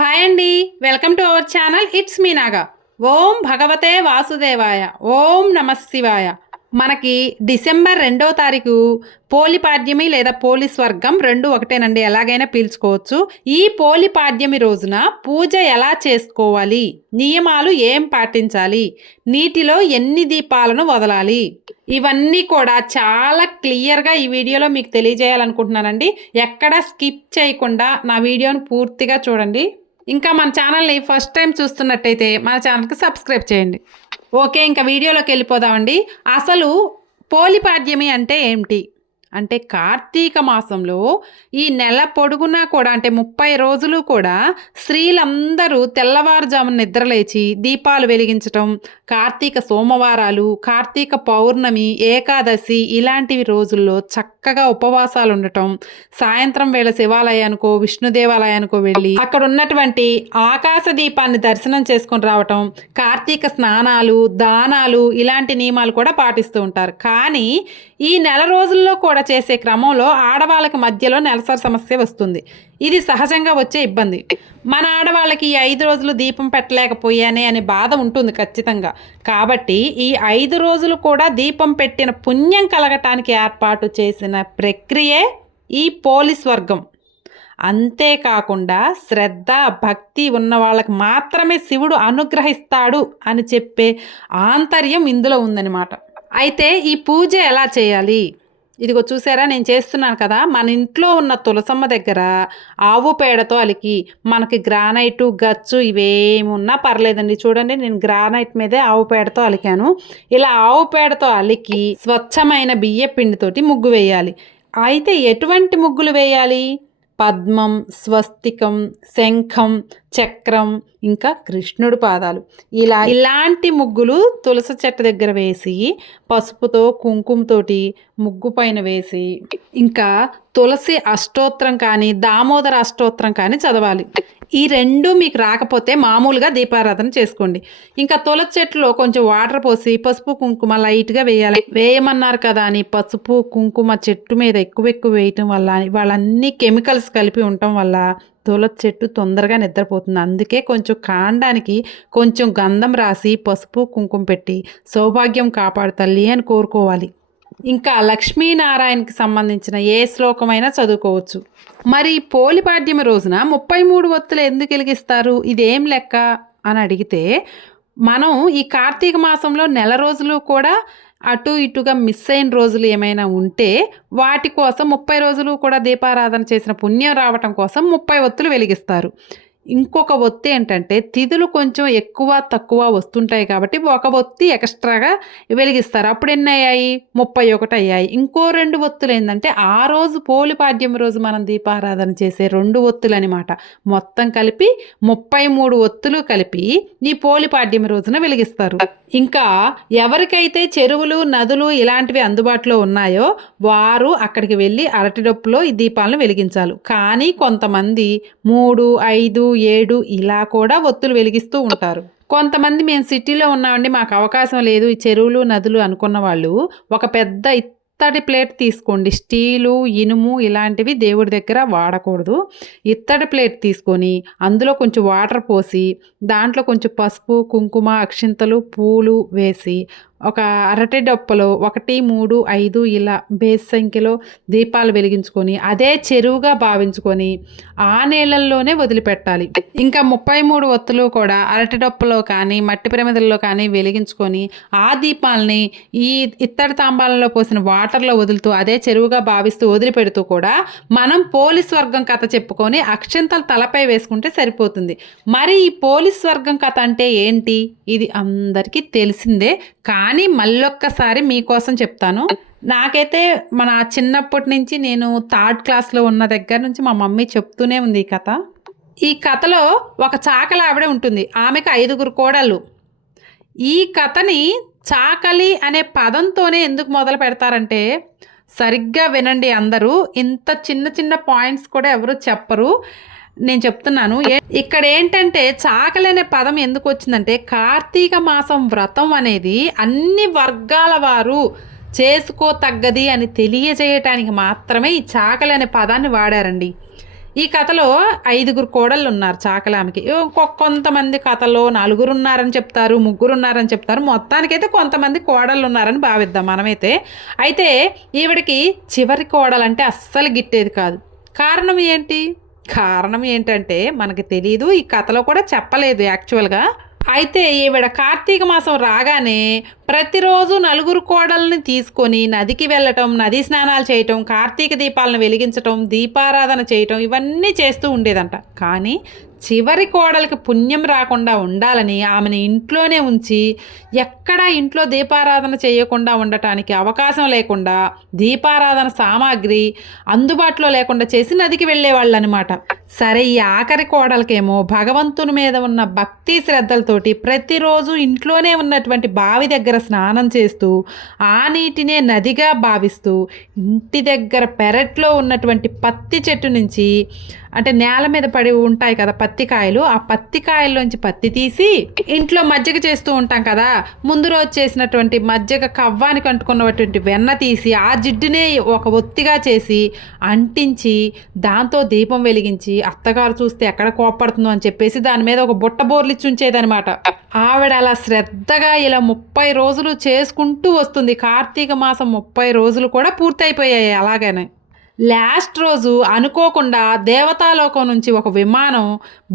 Hi అండి, welcome to our channel. It's me Naga. ఓం భగవతే వాసుదేవాయ, ఓం నమ శివాయ. మనకి డిసెంబర్ 2వ తారీఖు పోలిపాడ్యమి లేదా పోలి స్వర్గం రెండు ఒకటేనండి, ఎలాగైనా పీల్చుకోవచ్చు. ఈ పోలిపాడ్యమి రోజున పూజ ఎలా చేసుకోవాలి, నియమాలు ఏం పాటించాలి, నీటిలో ఎన్ని దీపాలను వదలాలి, ఇవన్నీ కూడా చాలా క్లియర్గా ఈ వీడియోలో మీకు తెలియజేయాలనుకుంటున్నానండి. ఎక్కడ స్కిప్ చేయకుండా నా వీడియోను పూర్తిగా చూడండి. ఇంకా మన ఛానల్ని ఫస్ట్ టైం చూస్తున్నట్టయితే మన ఛానల్కి సబ్స్క్రైబ్ చేయండి. ఓకే, ఇంకా వీడియోలోకి వెళ్ళిపోదామండి. అసలు పోలిపాడ్యమి అంటే ఏమిటి అంటే, కార్తీక మాసంలో ఈ నెల పొడుగునా కూడా అంటే 30 రోజులు కూడా స్త్రీలందరూ తెల్లవారుజామున నిద్రలేచి దీపాలు వెలిగించటం, కార్తీక సోమవారాలు, కార్తీక పౌర్ణమి, ఏకాదశి ఇలాంటివి రోజుల్లో చక్కగా ఉపవాసాలు ఉండటం, సాయంత్రం వేళ శివాలయానికో విష్ణు దేవాలయానికో వెళ్ళి అక్కడ ఉన్నటువంటి ఆకాశ దీపాన్ని దర్శనం చేసుకొని రావటం, కార్తీక స్నానాలు, దానాలు ఇలాంటి నియమాలు కూడా పాటిస్తూ ఉంటారు. కానీ ఈ నెల రోజుల్లో కూడా చేసే క్రమంలో ఆడవాళ్ళకి మధ్యలో నెలసరి సమస్య వస్తుంది. ఇది సహజంగా వచ్చే ఇబ్బంది. మన ఆడవాళ్ళకి ఈ 5 రోజులు దీపం పెట్టలేకపోయానే అనే బాధ ఉంటుంది ఖచ్చితంగా. కాబట్టి ఈ 5 రోజులు కూడా దీపం పెట్టిన పుణ్యం కలగటానికి ఏర్పాటు చేసిన ప్రక్రియే ఈ పోలి స్వర్గం. అంతేకాకుండా శ్రద్ధ భక్తి ఉన్న వాళ్ళకి మాత్రమే శివుడు అనుగ్రహిస్తాడు అని చెప్పే ఆంతర్యం ఇందులో ఉందన్నమాట. అయితే ఈ పూజ ఎలా చేయాలి? ఇదిగో చూసారా, నేను చేస్తున్నాను కదా. మన ఇంట్లో ఉన్న తులసమ్మ దగ్గర ఆవు పేడతో అలికి, మనకి గ్రానైటు గచ్చు ఇవేమున్నా పర్లేదండి. చూడండి, నేను గ్రానైట్ మీదే ఆవు పేడతో అలికాను. ఇలా ఆవు పేడతో అలికి స్వచ్ఛమైన బియ్య పిండితోటి ముగ్గు వేయాలి. అయితే ఎటువంటి ముగ్గులు వేయాలి? పద్మం, స్వస్తికం, శంఖం, చక్రం, ఇంకా కృష్ణుడి పాదాలు, ఇలాంటి ముగ్గులు తులసి చెట్టు దగ్గర వేసి పసుపుతో కుంకుమతోటి ముగ్గు పైన వేసి, ఇంకా తులసి అష్టోత్తరం కానీ దామోదర అష్టోత్తరం కానీ చదవాలి. ఈ రెండు మీకు రాకపోతే మామూలుగా దీపారాధన చేసుకోండి. ఇంకా తులసి చెట్టులో కొంచెం వాటర్ పోసి పసుపు కుంకుమ లైట్గా వేయాలి. వేయమన్నారు కదా అని పసుపు కుంకుమ చెట్టు మీద ఎక్కువ వేయటం వల్ల వాళ్ళన్నీ కెమికల్స్ కలిపి ఉండటం వల్ల తులసి చెట్టు తొందరగా నిద్రపోతుంది. అందుకే కొంచెం కాండానికి కొంచెం గంధం రాసి పసుపు కుంకుమ పెట్టి సౌభాగ్యం కాపాడు తల్లి అని కోరుకోవాలి. ఇంకా లక్ష్మీనారాయణకి సంబంధించిన ఏ శ్లోకమైనా చదువుకోవచ్చు. మరి పోలిపాడ్యమి రోజున 33 ఒత్తులు ఎందుకు వెలిగిస్తారు, ఇదేం లెక్క అని అడిగితే, మనం ఈ కార్తీక మాసంలో నెల రోజులు కూడా అటు ఇటుగా మిస్ అయిన రోజులు ఏమైనా ఉంటే వాటి కోసం 30 రోజులు కూడా దీపారాధన చేసిన పుణ్యం రావటం కోసం 30 ఒత్తులు వెలిగిస్తారు. ఇంకొక ఒత్తి ఏంటంటే, తిథులు కొంచెం ఎక్కువ తక్కువ వస్తుంటాయి కాబట్టి ఒక ఒత్తి ఎక్స్ట్రాగా వెలిగిస్తారు. అప్పుడు ఎన్ని అయ్యాయి? 31 అయ్యాయి. ఇంకో 2 ఒత్తులు ఏంటంటే, ఆ రోజు పోలిపాడ్యం రోజు మనం దీపారాధన చేసే 2 ఒత్తులు అనమాట. మొత్తం కలిపి 33 ఒత్తులు కలిపి ఈ పోలిపాడ్యం రోజున వెలిగిస్తారు. ఇంకా ఎవరికైతే చెరువులు నదులు ఇలాంటివి అందుబాటులో ఉన్నాయో వారు అక్కడికి వెళ్ళి అరటిడొప్పులో ఈ దీపాలను వెలిగించాలి. కానీ కొంతమంది 3, 5, 7 ఇలా కూడా ఒత్తులు వెలిగిస్తూ ఉంటారు. కొంతమంది మేము సిటీలో ఉన్నామండి, మాకు అవకాశం లేదు ఈ చెరువులు నదులు అనుకున్న వాళ్ళు ఒక పెద్ద ఇత్తడి ప్లేట్ తీసుకోండి. స్టీలు ఇనుము ఇలాంటివి దేవుడి దగ్గర వాడకూడదు. ఇత్తడి ప్లేట్ తీసుకొని అందులో కొంచెం వాటర్ పోసి దాంట్లో కొంచెం పసుపు కుంకుమ అక్షింతలు పూలు వేసి ఒక అరటి డొప్పలో 1, 3, 5 ఇలా బేస్ సంఖ్యలో దీపాలు వెలిగించుకొని అదే చెరువుగా భావించుకొని ఆ నీళ్ళల్లోనే వదిలిపెట్టాలి. ఇంకా 33 ఒత్తులు కూడా అరటి డొప్పలో కానీ మట్టి ప్రమిదల్లో కానీ వెలిగించుకొని ఆ దీపాలని ఈ ఇత్తడి తాంబాలలో పోసిన వాటర్లో వదులుతూ అదే చెరువుగా భావిస్తూ వదిలిపెడుతూ కూడా మనం పోలి స్వర్గం కథ చెప్పుకొని అక్షింతలు తలపై వేసుకుంటే సరిపోతుంది. మరి ఈ పోలి స్వర్గం కథ అంటే ఏంటి? ఇది అందరికీ తెలిసిందే, కానీ మళ్ళొక్కసారి మీకోసం చెప్తాను. నాకైతే మన చిన్నప్పటి నుంచి నేను 3rd క్లాస్లో ఉన్న దగ్గర నుంచి మా మమ్మీ చెప్తూనే ఉంది ఈ కథ. ఈ కథలో ఒక చాకలి ఆవిడ ఉంటుంది, ఆమెకు 5 కోడళ్ళు. ఈ కథని చాకలి అనే పదంతోనే ఎందుకు మొదలు పెడతారంటే, సరిగ్గా వినండి అందరూ, ఇంత చిన్న పాయింట్స్ కూడా ఎవరు చెప్పరు, నేను చెప్తున్నాను. ఇక్కడ ఏంటంటే చాకలి అనే పదం ఎందుకు వచ్చిందంటే, కార్తీక మాసం వ్రతం అనేది అన్ని వర్గాల వారు చేసుకోతగ్గది అని తెలియజేయటానికి మాత్రమే ఈ చాకలి అనే పదాన్ని వాడారండి. ఈ కథలో 5 కోడళ్ళు ఉన్నారు చాకలామికి. కొంతమంది కథలో 4 ఉన్నారని చెప్తారు, 3 ఉన్నారని చెప్తారు. మొత్తానికైతే కొంతమంది కోడళ్ళు ఉన్నారని భావిద్దాం మనమైతే. అయితే ఈవిడికి చివరి కోడలంటే అస్సలు గిట్టేది కాదు. కారణం ఏంటి? కారణం ఏంటంటే మనకి తెలీదు. ఈ కథలో కూడా చెప్పలేదు యాక్చువల్‌గా. అయితే ఈవిడ కార్తీక మాసం రాగానే ప్రతిరోజు 4 కోడల్ని తీసుకొని నదికి వెళ్ళటం, నదీ స్నానాలు చేయటం, కార్తీక దీపాలను వెలిగించటం, దీపారాధన చేయటం ఇవన్నీ చేస్తూ ఉండేదంట. కానీ చివరి కోడలికి పుణ్యం రాకుండా ఉండాలని ఆమెను ఇంట్లోనే ఉంచి ఎక్కడా ఇంట్లో దీపారాధన చేయకుండా ఉండటానికి అవకాశం లేకుండా దీపారాధన సామాగ్రి అందుబాటులో లేకుండా చేసి నదికి వెళ్ళేవాళ్ళు అనమాట. సరే, ఈ ఆఖరి కోడలకేమో భగవంతుని మీద ఉన్న భక్తి శ్రద్ధలతోటి ప్రతిరోజు ఇంట్లోనే ఉన్నటువంటి బావి దగ్గర స్నానం చేస్తూ ఆ నీటినే నదిగా భావిస్తూ ఇంటి దగ్గర పెరట్లో ఉన్నటువంటి పత్తి చెట్టు నుంచి, అంటే నేల మీద పడి ఉంటాయి కదా పత్తికాయలు, ఆ పత్తికాయల్లోంచి పత్తి తీసి ఇంట్లో మజ్జిగ చేస్తూ ఉంటాం కదా, ముందు రోజు చేసినటువంటి మజ్జిగ కవ్వానికి అంటుకున్నటువంటి వెన్న తీసి ఆ జిడ్డునే ఒక ఒత్తిగా చేసి అంటించి దాంతో దీపం వెలిగించి అత్తగారు చూస్తే ఎక్కడ కోప్పడుతుందో అని చెప్పేసి దాని మీద ఒక బుట్ట బోర్లిచ్చి ఉంచేదనమాట. ఆవిడ అలా శ్రద్ధగా ఇలా 30 రోజులు చేసుకుంటూ వస్తుంది. కార్తీక మాసం 30 రోజులు కూడా పూర్తయిపోయాయి అలాగనే. లాస్ట్ రోజు అనుకోకుండా దేవతాలోకం నుంచి ఒక విమానం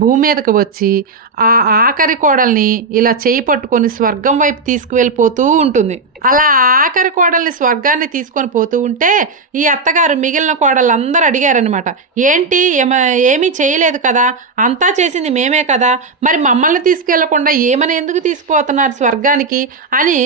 భూమి మీదకి వచ్చి ఆ ఆఖరి కోడల్ని ఇలా చేయి పట్టుకొని స్వర్గం వైపు తీసుకువెళ్ళిపోతూ ఉంటుంది. అలా ఆఖరి కోడల్ని స్వర్గాన్ని తీసుకొని పోతూ ఉంటే ఈ అత్తగారు మిగిలిన కోడళ్ళందరూ అడిగారనమాట, ఏంటి ఏమీ చేయలేదు కదా, అంతా చేసింది మేమే కదా, మరి మమ్మల్ని తీసుకెళ్లకుండా ఏమని ఎందుకు తీసుకుపోతున్నారు స్వర్గానికి అని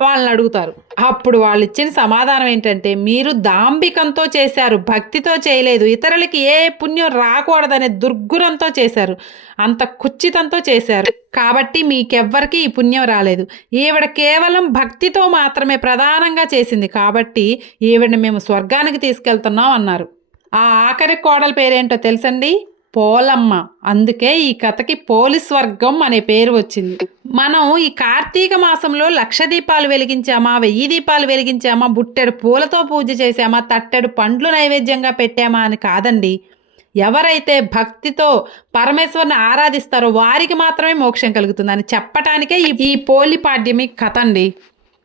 వాళ్ళని అడుగుతారు. అప్పుడు వాళ్ళు ఇచ్చిన సమాధానం ఏంటంటే, మీరు దాంభికంతో చేశారు, భక్తితో చేయలేదు, ఇతరులకి ఏ పుణ్యం రాకూడదనే దుర్గుణంతో చేశారు, అంత కుచ్చితంతో చేశారు, కాబట్టి మీకెవ్వరికి ఈ పుణ్యం రాలేదు. ఈవిడ కేవలం భక్తితో మాత్రమే ప్రధానంగా చేసింది కాబట్టి ఈవిడని మేము స్వర్గానికి తీసుకెళ్తున్నాం అన్నారు. ఆ ఆఖరి కోడల పేరేంటో తెలుసండి? పోలమ్మ. అందుకే ఈ కథకి పోలి స్వర్గం అనే పేరు వచ్చింది. మనం ఈ కార్తీక మాసంలో 1,00,000 దీపాలు వెలిగించామా, 1000 దీపాలు వెలిగించామా, బుట్టెడు పూలతో పూజ చేశామా, తట్టెడు పండ్లు నైవేద్యంగా పెట్టామా అని కాదండి. ఎవరైతే భక్తితో పరమేశ్వరుని ఆరాధిస్తారో వారికి మాత్రమే మోక్షం కలుగుతుందని చెప్పటానికే ఈ పోలిపాడ్యమి కథ అండి.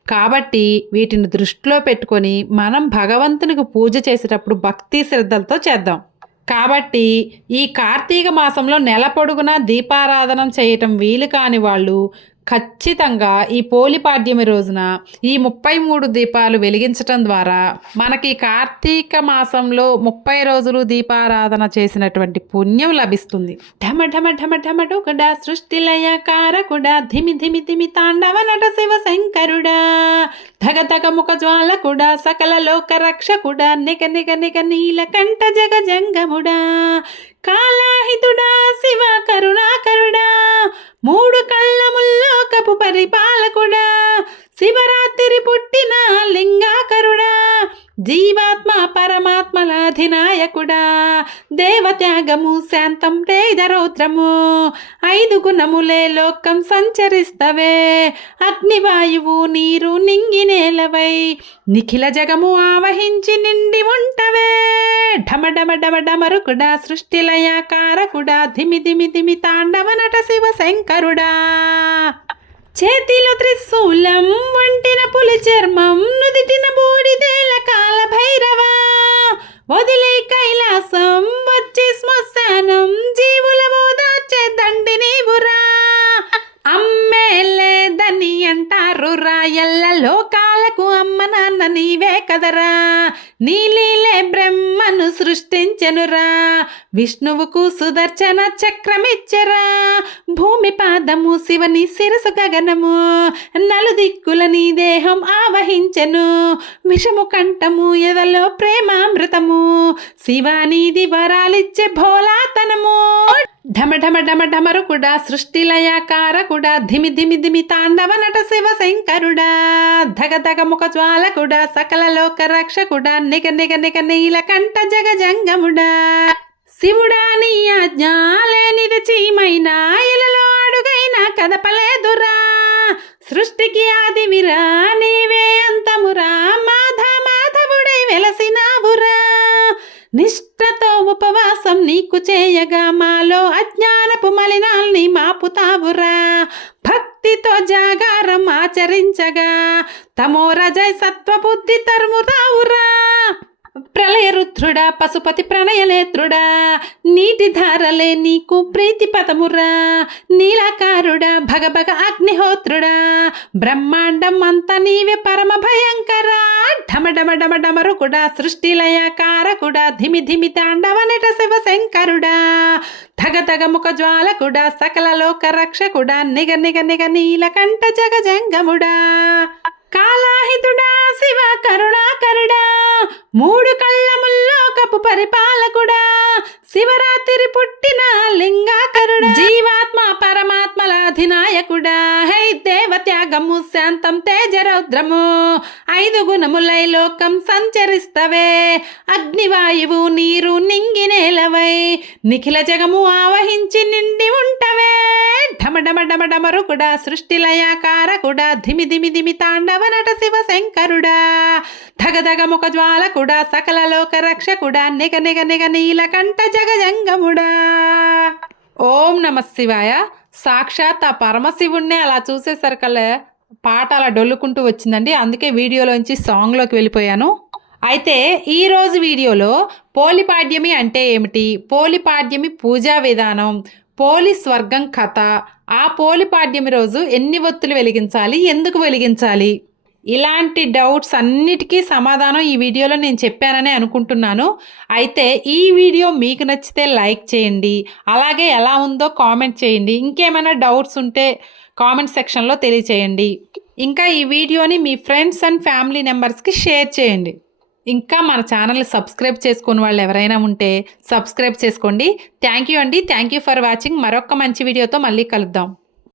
కాబట్టి వీటిని దృష్టిలో పెట్టుకొని మనం భగవంతునికి పూజ చేసేటప్పుడు భక్తి శ్రద్ధలతో చేద్దాం. కాబట్టి ఈ కార్తీక మాసంలో నెల పొడుగునా దీపారాధన చేయటం వీలు కాని వాళ్ళు ఖచ్చితంగా ఈ పోలిపాడ్యమి రోజున ఈ 33 దీపాలు వెలిగించటం ద్వారా మనకి కార్తీక మాసంలో 30 రోజులు దీపారాధన చేసినటువంటి పుణ్యం లభిస్తుంది. ఢమ ఢమ ఢమ ఢమ ఢుకుడా సృష్టిలయ కారకుడా ధిమి ధిమి ధిమి తాండవ నట శివ శంకరుడా ధగ ధగ ముఖ జ్వాలకుడా సకల లోక రక్షకుడా నిగ నిగ నిగ నీలకంఠ జగ జంగముడా కాలాహితుడా శివ కరుణాకరుడా 3 కళ్ళముల్లోకపు పరిపాలకుడా శివరాత్రి పుట్టిన లింగాకరుడా జీవాత్మ పరమాత్మల అధినాయకుడా దేవత్యాగము శాంతం తేజరౌద్రము 5 గుణములే లోకం సంచరిస్తవే అగ్నివాయువు నీరు నింగినేలవై నిఖిల జగము ఆవహించి నిండి ఉంటవే ఢమ ఢమ ఢమ ఢమరుకుడా సృష్టిలయ కారకుడా ధిమి ధిమి ధిమి తాండవ నట శివ శంకరుడా చేతిలో త్రిశూలం వంటిన పులి చర్మం నుదిటిన బూడిదేల కాల భైరవ వదిలే కైలాసం వచ్చే శ్మశానం జీవుల ఓదార్చే దండి నీవురా అమ్మేలేదని అంటారు రాయల్ల లోకాలకు అమ్మ నాన్న నీవే కదరా నీలీలే బ్రహ్మను సృష్టించెనురా విష్ణువుకు సుదర్శన చక్రమిచ్చరా భూమి పాదము శివని శిరసు గగనము నలుదిక్కుల నీ దేహం ఆవహించెను విషము కంఠము ఎదలో ప్రేమామృతము శివానీది వరాలిచ్చే భోలాతనము ఢమ ఢమ ఢమ ఢమరుకుడా సృష్టిలయాకారకుడా ధిమి ధిమి ధిమి తాండవ నట శివ శంకరుడా ధగ ధగ ముఖ జ్వాలకుడా సకల లోక రక్షకుడా నిగ నిగ నిగ నీలకంఠ జగ జంగముడా శివుడా నీ ఆజ్ఞాలేనిది చీమైనా ఇలలో అడుగైనా కదపలేదురా సృష్టికి ఆదివిరా నీవే అంతమురా మాధవుడై వెలసినావురా నిష్ఠతో ఉపవాసం నీకు నీకు చేయగా మాలో అజ్ఞానపు మలినాల్ని మాపుతావురా. భక్తితో జాగారం ఆచరించగా తమో రజై సత్వబుద్ధి తరుముతావురా. ప్రళయ రుద్రుడా పశుపతి ప్రణయనేత్రుడా నీటి ధారలే నీకు ప్రీతి పదమురా. నీలాకారుడా భగభగ అగ్నిహోత్రుడా బ్రహ్మాండం అంతా నీవే పరమ భయంకరా. ఢమ డమ డమ డమరుకుడా సృష్టిలయకారకుడా ధిమి ధిమి తాండవ నట శివశంకరుడా. ధగ ధగ ముఖ జ్వాలకుడా సకల లోక రక్షకుడా నిగ నిగ నిగ నీలకంఠ జగజంగముడా. కాలాహితుడా శివ కరుణాకరుడా మూడు కళ్ళ ముల్లోకపు పరిపాలకుడా. శివరాత్రి పుట్టిన లింగాకరుడా జీవాత్మ పరమాత్మల అధినాయకుడా. హై దేవత్యాగము శాంతం తేజరౌద్రము ఐదు గుణములై లోకం సంచరిస్తవే. అగ్నివాయువు నీరు నింగినేలవై నిఖిల జగము ఆవహించి నిండి ఉంటవే. ఢమ డమ డమ డమరుకుడా సృష్టిలయకారకుడా ధిమి ధిమి ధిమి తాండవ నట శివశంకరుడా. ధగ ధగ ముఖ జ్వాలకుడా సకల లోక రక్షకుడా నిగ నిగ నిగ నీలకంఠ జగజంగముడా. ఓం నమ శివాయ. సాక్షాత్ ఆ పరమశివుణ్ణే అలా చూసేసరికల్లా పాట అలా డొల్లుకుంటూ వచ్చిందండి. అందుకే వీడియోలోంచి సాంగ్లోకి వెళ్ళిపోయాను. అయితే ఈరోజు వీడియోలో పోలిపాడ్యమి అంటే ఏమిటి, పోలిపాడ్యమి పూజా విధానం, పోలి స్వర్గం కథ, ఆ పోలిపాడ్యమి రోజు ఎన్ని ఒత్తులు వెలిగించాలి, ఎందుకు వెలిగించాలి, ఇలాంటి డౌట్స్ అన్నిటికీ సమాధానం ఈ వీడియోలో నేను చెప్పానని అనుకుంటున్నాను. అయితే ఈ వీడియో మీకు నచ్చితే లైక్ చేయండి, అలాగే ఎలా ఉందో కామెంట్ చేయండి. ఇంకేమైనా డౌట్స్ ఉంటే కామెంట్ సెక్షన్లో తెలియచేయండి. ఇంకా ఈ వీడియోని మీ ఫ్రెండ్స్ అండ్ ఫ్యామిలీ మెంబర్స్కి షేర్ చేయండి. ఇంకా మన ఛానల్ని సబ్స్క్రైబ్ చేసుకుని వాళ్ళు ఎవరైనా ఉంటే సబ్స్క్రైబ్ చేసుకోండి. థ్యాంక్ యూ అండి. Thank you for watching. మరొక మంచి వీడియోతో మళ్ళీ కలుద్దాం.